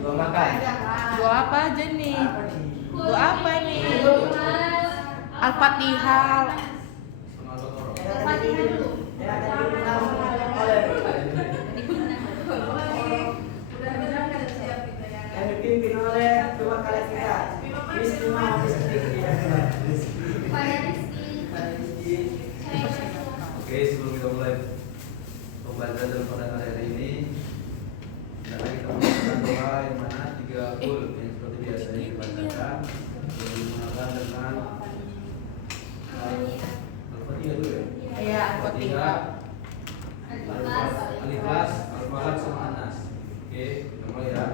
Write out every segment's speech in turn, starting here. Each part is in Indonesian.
Dua makan. Doa apa aja nih? Doa apa nih? Al-Fatihah. Yang dipimpin oleh dua kali kita. Oke, sebelum kita mulai pembelajaran pada hari ini, kita melakukan doa yang mana 3 kul yang seperti biasanya dibacakan, yang dimulakan dengan Al-Fatihah dulu ya. Ya, Al-Fatihah. Al-Ikhlas, Al-Falaq sama An-Nas. Oke, kita mulai ya.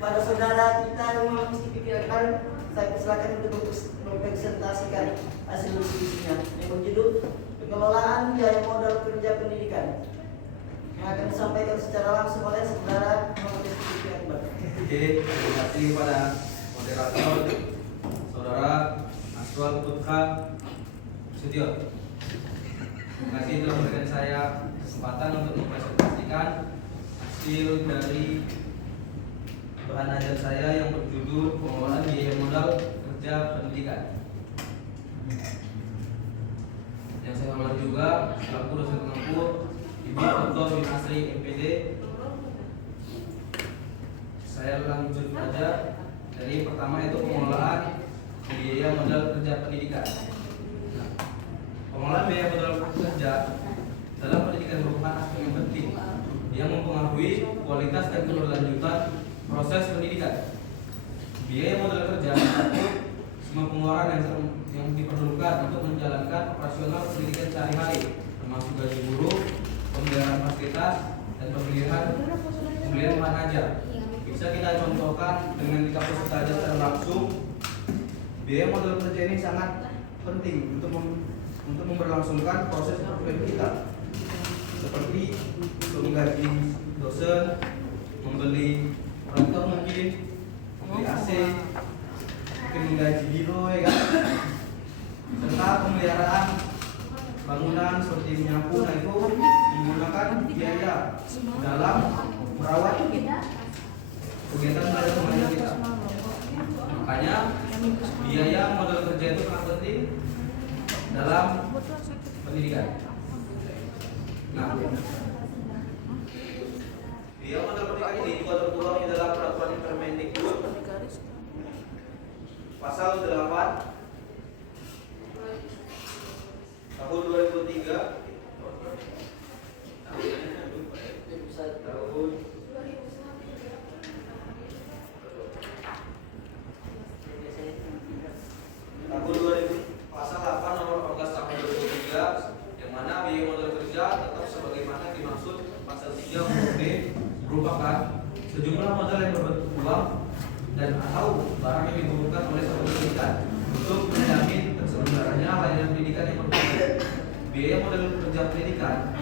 Pada saudara kita yang mesti pikirkan, saya persilakan untuk mempresentasikan hasil diskusinya yang berjudul pengelolaan biaya modal kerja pendidikan yang akan disampaikan secara langsung oleh saudara Muhammad Rizky Akbar. Oke, terima kasih kepada moderator saudara Aswal Putra Sutio. Terima kasih telah memberikan saya kesempatan untuk mempresentasikan hasil dari bahan ajar saya yang berjudul pengelolaan biaya modal kerja pendidikan. Yang saya hormati juga selaku dosen pengampu Ibu Dr. bin Asri MPD. Saya lanjut saja dari pertama itu pengelolaan biaya modal kerja pendidikan. Nah, pengelolaan biaya modal kerja dalam pendidikan merupakan aspek yang penting yang mempengaruhi kualitas dan keberlanjutan proses pendidikan. biaya modal kerja mencakup semua pengeluaran yang diperlukan untuk menjalankan operasional pendidikan sehari-hari, termasuk gaji guru, pemeliharaan fasilitas, dan pembelian bahan ajar. Bisa kita contohkan dengan di kampus kita aja secara langsung. Biaya modal kerja ini sangat penting untuk memberlangsungkan proses perkuliahan kita, seperti menggaji dosen, membeli proyektor mungkin, membeli AC, mungkin menggaji biro, ya kan? Serta pemeliharaan bangunan seperti menyapu, nah itu menggunakan biaya dalam merawat kegiatan belajar mengajar kita. Makanya biaya modal kerja itu sangat penting dalam pendidikan. Nah, biaya modal pendidikan ini juga tertuang di dalam peraturan Permendikbud pasal 8 tahun 2003 tahun 2000 pasal 8 nomor 14 tahun 2003 yang mana biaya modal kerja tetap sebagaimana dimaksud pasal 3 huruf B merupakan sejumlah modal yang berbentuk uang dan atau barang yang dibutuhkan oleh satu pendidikan untuk menjamin terselenggaranya layanan pendidikan yang berkualitas. Biaya modal kerja pendidikan,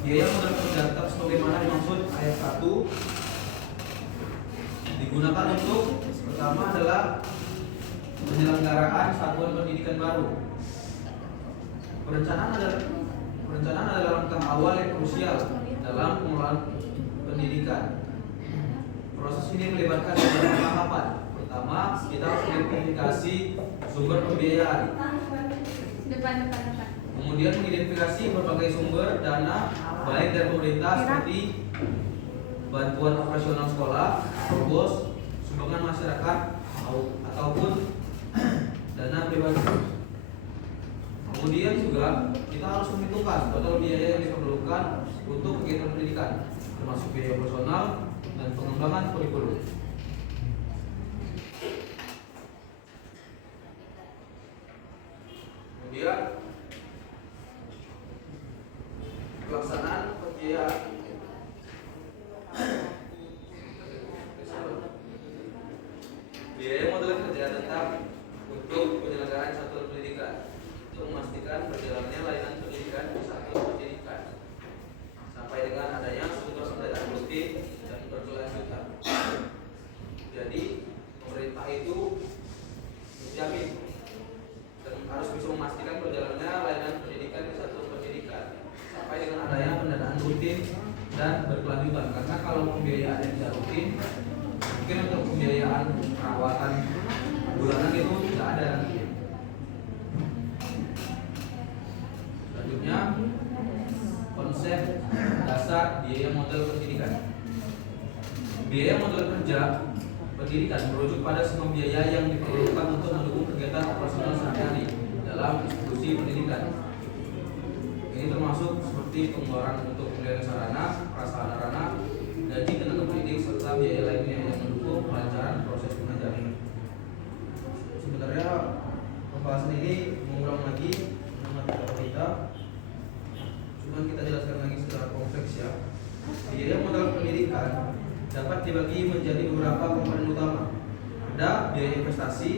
biaya modal kerja tetap sebagaimana dimaksud ayat 1 digunakan untuk pertama adalah penyelenggaraan satuan pendidikan baru. Perencanaan adalah langkah awal yang krusial dalam pengelolaan pendidikan. Proses ini melibatkan beberapa tahapan. Pertama, kita harus mengidentifikasi sumber pembiayaan. Kemudian mengidentifikasi berbagai sumber dana baik dari pemerintah seperti bantuan operasional sekolah, robos, sumbangan masyarakat ataupun dana pribadi. Kemudian juga kita harus menghitungkan total biaya yang diperlukan untuk kegiatan pendidikan, termasuk biaya personal dan pengembangan kurikulum. Kemudian pelaksanaan pembiayaan. Biaya modal kerja tetap untuk penyelenggaraan satuan pendidikan untuk memastikan berjalannya layanan pendidikan di satuan pendidikan sampai dengan adanya sumber daya rutin dan berkelanjutan. Jadi pemerintah itu menjamin dan harus bisa memastikan berjalannya layanan pendidikan di satuan pendidikan sampai dengan adanya pendanaan rutin dan berkelanjutan. Karena kalau pembiayaan yang tidak rutin, mungkin untuk pembiayaan perawatan bulanan itu tidak ada. Selanjutnya, konsep dasar biaya modal pendidikan. Biaya modal kerja pendidikan merujuk pada semua biaya yang diperlukan untuk mendukung kegiatan operasional sehari-hari dalam institusi pendidikan. Ini termasuk seperti pengeluaran untuk pembelian sarana, prasarana, gaji tenaga pendidik serta biaya lainnya yang mendukung kelancaran proses pengajaran. Sebenarnya pembahasan ini mengulang lagi materi kita, cuma kita jelaskan lagi secara kompleks ya. Biaya modal pendidikan dapat dibagi menjadi beberapa komponen utama. Ada biaya investasi,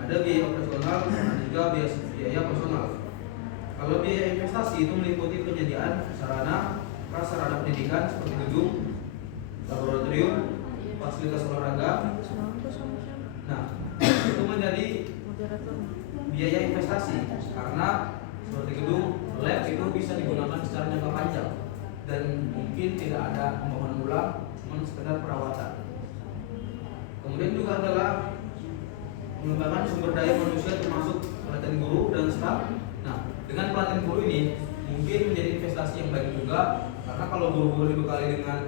ada biaya operasional, dan juga biaya personal. Kalau biaya investasi itu meliputi penyediaan sarana, prasarana pendidikan seperti gedung, laboratorium, fasilitas olahraga. Nah, itu menjadi biaya investasi karena seperti gedung, lab itu bisa digunakan secara jangka panjang dan mungkin tidak ada pembangunan ulang, cuma sekedar perawatan. Kemudian juga adalah pengembangan sumber daya manusia termasuk pelatihan guru dan staf. Nah, dengan pelatihan guru ini mungkin menjadi investasi yang baik juga karena kalau guru-guru dibekali dengan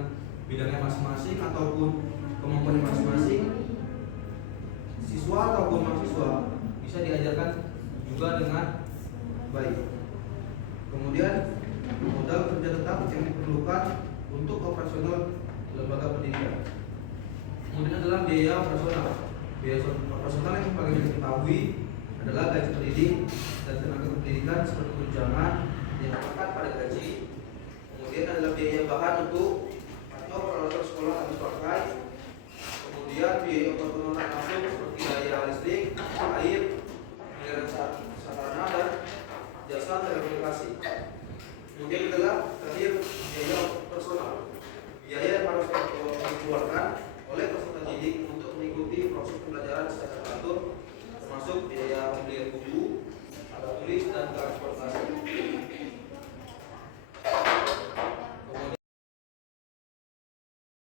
bidangnya masing-masing ataupun kemampuan masing-masing, siswa ataupun mahasiswa bisa diajarkan juga dengan baik. Kemudian modal kerja tetap yang diperlukan untuk operasional lembaga pendidikan. Kemudian adalah biaya operasional. Biaya operasional yang paling diketahui adalah gaji pendidik dan tenaga pendidikan seperti tunjangan yang melekat pada gaji. Kemudian adalah biaya bahan untuk